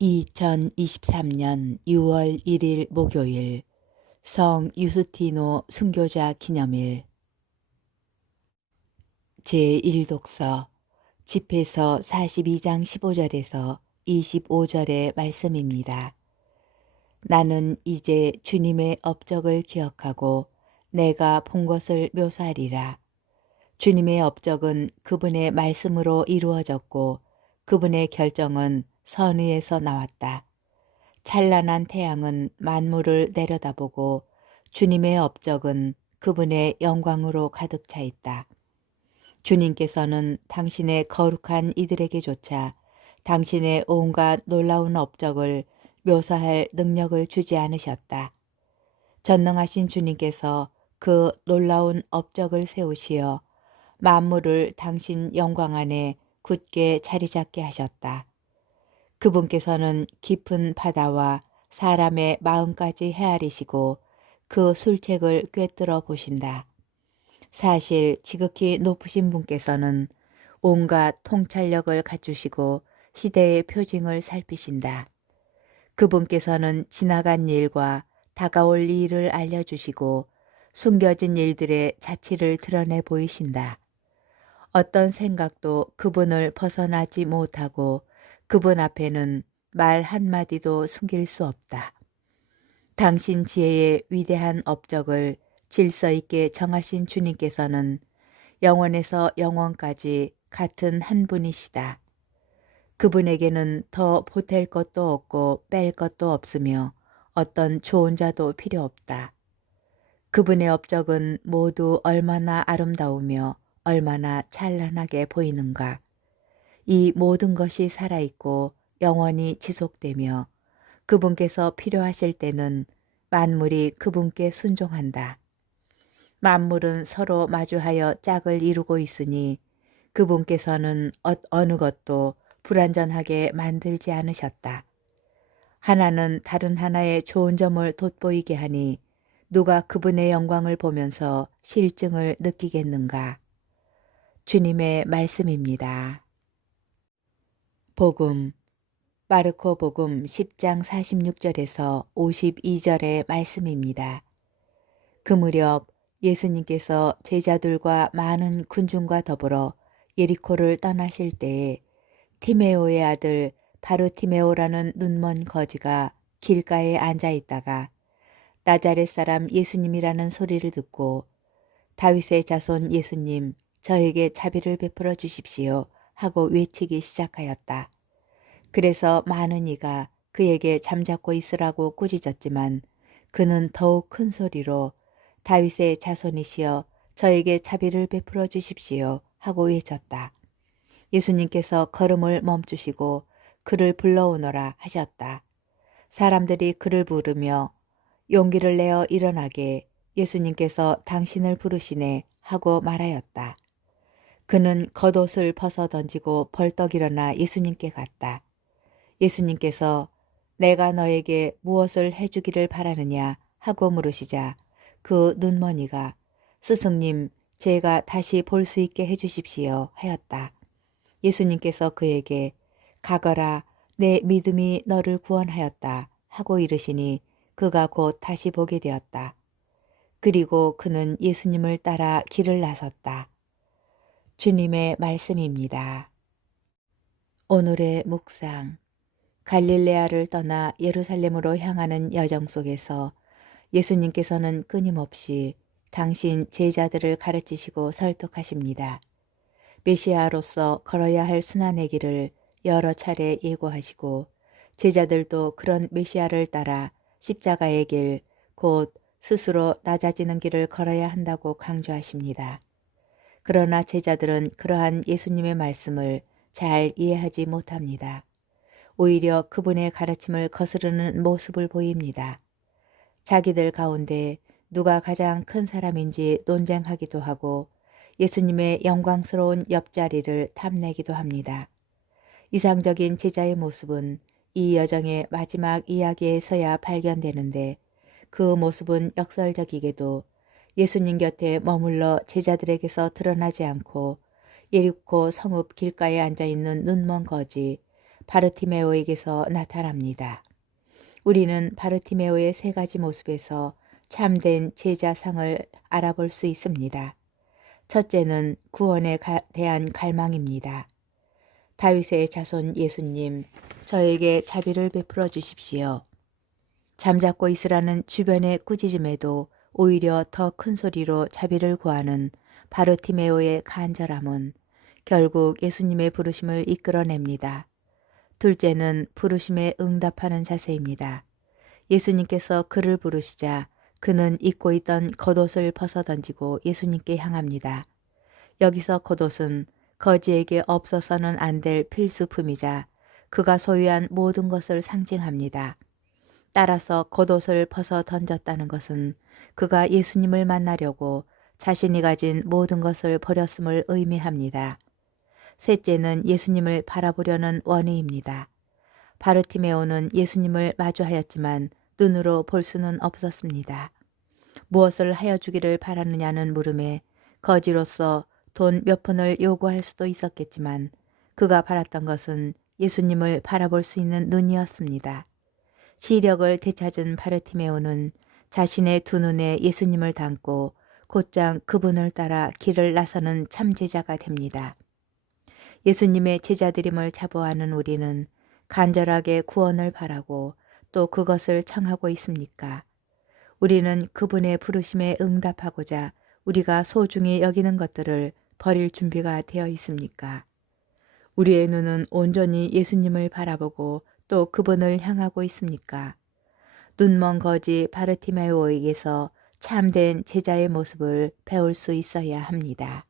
2023년 6월 1일 목요일 성 유스티노 순교자 기념일 제1독서 집회서 42장 15절에서 25절의 말씀입니다. 나는 이제 주님의 업적을 기억하고 내가 본 것을 묘사하리라. 주님의 업적은 그분의 말씀으로 이루어졌고 그분의 결정은 선의에서 나왔다. 찬란한 태양은 만물을 내려다보고 주님의 업적은 그분의 영광으로 가득 차 있다. 주님께서는 당신의 거룩한 이들에게조차 당신의 온갖 놀라운 업적을 묘사할 능력을 주지 않으셨다. 전능하신 주님께서 그 놀라운 업적을 세우시어 만물을 당신 영광 안에 굳게 자리 잡게 하셨다. 그분께서는 깊은 바다와 사람의 마음까지 헤아리시고 그 술책을 꿰뚫어 보신다. 사실 지극히 높으신 분께서는 온갖 통찰력을 갖추시고 시대의 표징을 살피신다. 그분께서는 지나간 일과 다가올 일을 알려주시고 숨겨진 일들의 자취를 드러내 보이신다. 어떤 생각도 그분을 벗어나지 못하고 그분 앞에는 말 한마디도 숨길 수 없다. 당신 지혜의 위대한 업적을 질서 있게 정하신 주님께서는 영원에서 영원까지 같은 한 분이시다. 그분에게는 더 보탤 것도 없고 뺄 것도 없으며 어떤 좋은 자도 필요 없다. 그분의 업적은 모두 얼마나 아름다우며 얼마나 찬란하게 보이는가. 이 모든 것이 살아있고 영원히 지속되며 그분께서 필요하실 때는 만물이 그분께 순종한다. 만물은 서로 마주하여 짝을 이루고 있으니 그분께서는 어느 것도 불완전하게 만들지 않으셨다. 하나는 다른 하나의 좋은 점을 돋보이게 하니 누가 그분의 영광을 보면서 실증을 느끼겠는가? 주님의 말씀입니다. 복음 마르코 복음 10장 46절에서 52절의 말씀입니다. 그 무렵 예수님께서 제자들과 많은 군중과 더불어 예리코를 떠나실 때에 티메오의 아들 바르티메오라는 눈먼 거지가 길가에 앉아 있다가 나자렛 사람 예수님이라는 소리를 듣고 다윗의 자손 예수님 저에게 자비를 베풀어 주십시오 하고 외치기 시작하였다. 그래서 많은 이가 그에게 잠잡고 있으라고 꾸짖었지만 그는 더욱 큰 소리로 다윗의 자손이시여 저에게 자비를 베풀어 주십시오 하고 외쳤다. 예수님께서 걸음을 멈추시고 그를 불러오너라 하셨다. 사람들이 그를 부르며 용기를 내어 일어나게 예수님께서 당신을 부르시네 하고 말하였다. 그는 겉옷을 벗어 던지고 벌떡 일어나 예수님께 갔다. 예수님께서 내가 너에게 무엇을 해주기를 바라느냐 하고 물으시자 그 눈머니가 스승님 제가 다시 볼 수 있게 해주십시오 하였다. 예수님께서 그에게 가거라 내 믿음이 너를 구원하였다 하고 이르시니 그가 곧 다시 보게 되었다. 그리고 그는 예수님을 따라 길을 나섰다. 주님의 말씀입니다. 오늘의 묵상 갈릴레아를 떠나 예루살렘으로 향하는 여정 속에서 예수님께서는 끊임없이 당신 제자들을 가르치시고 설득하십니다. 메시아로서 걸어야 할 순환의 길을 여러 차례 예고하시고 제자들도 그런 메시아를 따라 십자가의 길, 곧 스스로 낮아지는 길을 걸어야 한다고 강조하십니다. 그러나 제자들은 그러한 예수님의 말씀을 잘 이해하지 못합니다. 오히려 그분의 가르침을 거스르는 모습을 보입니다. 자기들 가운데 누가 가장 큰 사람인지 논쟁하기도 하고 예수님의 영광스러운 옆자리를 탐내기도 합니다. 이상적인 제자의 모습은 이 여정의 마지막 이야기에서야 발견되는데 그 모습은 역설적이게도 예수님 곁에 머물러 제자들에게서 드러나지 않고 예리코 성읍 길가에 앉아 있는 눈먼 거지 바르티메오에게서 나타납니다. 우리는 바르티메오의 세 가지 모습에서 참된 제자상을 알아볼 수 있습니다. 첫째는 구원에 가- 대한 갈망입니다. 다윗의 자손 예수님, 저에게 자비를 베풀어 주십시오. 잠잡고 있으라는 주변의 꾸짖음에도 오히려 더 큰 소리로 자비를 구하는 바르티메오의 간절함은 결국 예수님의 부르심을 이끌어냅니다. 둘째는 부르심에 응답하는 자세입니다. 예수님께서 그를 부르시자 그는 입고 있던 겉옷을 벗어 던지고 예수님께 향합니다. 여기서 겉옷은 거지에게 없어서는 안 될 필수품이자 그가 소유한 모든 것을 상징합니다. 따라서 겉옷을 벗어 던졌다는 것은 그가 예수님을 만나려고 자신이 가진 모든 것을 버렸음을 의미합니다. 셋째는 예수님을 바라보려는 원의입니다. 바르티메오는 예수님을 마주하였지만 눈으로 볼 수는 없었습니다. 무엇을 하여 주기를 바라느냐는 물음에 거지로서 돈 몇 푼을 요구할 수도 있었겠지만 그가 바랐던 것은 예수님을 바라볼 수 있는 눈이었습니다. 시력을 되찾은 바르티메오는 자신의 두 눈에 예수님을 담고 곧장 그분을 따라 길을 나서는 참제자가 됩니다. 예수님의 제자들임을 자부하는 우리는 간절하게 구원을 바라고 또 그것을 청하고 있습니까? 우리는 그분의 부르심에 응답하고자 우리가 소중히 여기는 것들을 버릴 준비가 되어 있습니까? 우리의 눈은 온전히 예수님을 바라보고 또 그분을 향하고 있습니까? 눈먼 거지 바르티메오에게서 참된 제자의 모습을 배울 수 있어야 합니다.